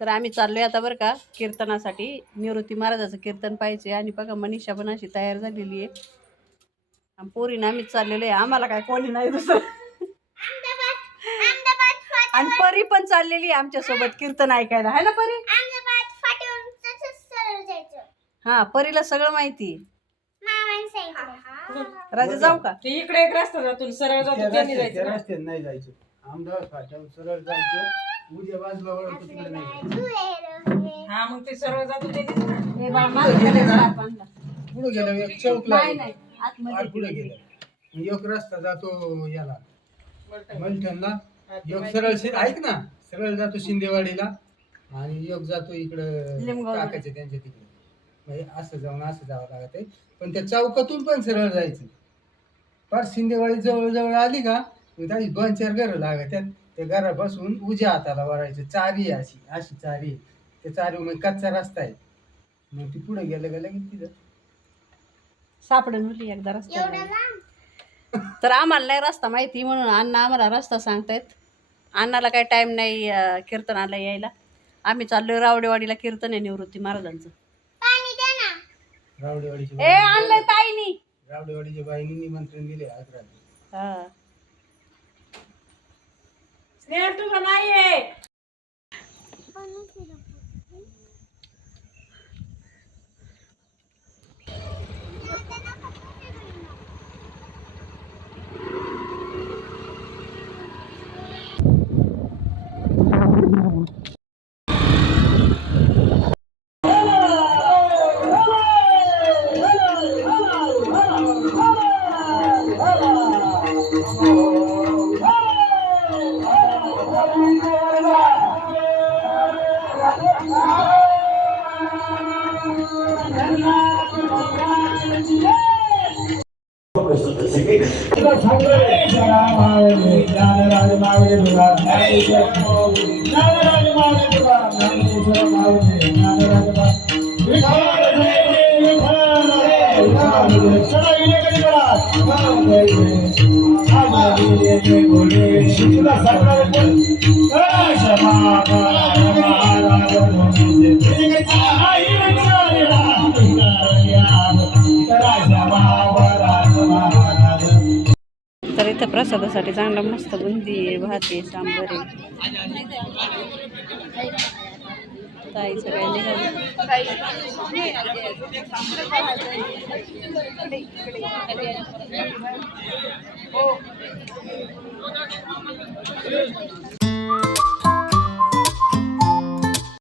तर आम्ही चाललोय आता बरं का कीर्तनासाठी. निवृत्ती महाराजाचं कीर्तन पाहिजे. आणि बघा मनीषा पण अशी तयार झालेली आहे. आणि पोरीनं आम्हीच चाललेलो आहे. आम्हाला काय कोणी नाही दुसरं. आणि परी पण चाललेली आहे आमच्यासोबत कीर्तन ऐकायला. आहे ना परी? हा, परीला सगळं माहिती. राजा जाऊ का? इकडे एक रस्ता जातो सरळ जातो त्यांनी जायचं. रस्त्यात नाही जायचं. अहमदाबाद फाट्यावर सरळ जायचं. उद्या बाजूला वळतो तिकडे नाही. हा मग ते सरळ जातो त्यांनीच ना. हे बाळ मागे पुढे गेलं एक चौकला. नाही नाही आतमध्ये. पुढे गेलं एक रस्ता जातो याला मलठणला. एक सरळ ऐक ना, सरळ जातो शिंदेवाडीला. आणि एक जातो इकडं काकाच्या त्यांच्या तिकडे. म्हणजे असं जावं लागत आहे. पण त्या चौकातून पण सरळ जायचं. फार शिंदेवाडी जवळ आली का त्याची 2-4 घरं लागत. त्या घरापासून उज्या हाताला वरायचं. चारी आहे अशी चारी आहे. त्या चारी मग कच्चा रस्ता आहे. मग ती पुढे गेलं की तिथं सापडून होती एकदा रस्ता. तर आम्हाला नाही रस्ता माहिती म्हणून अण्णा आम्हाला रस्ता सांगतायत. अण्णाला काही टाइम नाही कीर्तनाला यायला. आम्ही चाललोय रावडेवाडीला. कीर्तन आहे निवृत्ती महाराजांचं. रावडेवाडीची ए आणलंय ताईनी. रावडेवाडीच्या बाईंनी निमंत्रण दिले आज रात्री. हा स्नेह तुझा नाहीये. तर इथं प्रसादासाठी चांगला मस्त बुंदी आहे, भात आहे, सांबर आहे. ताई सगळ्या निघाली.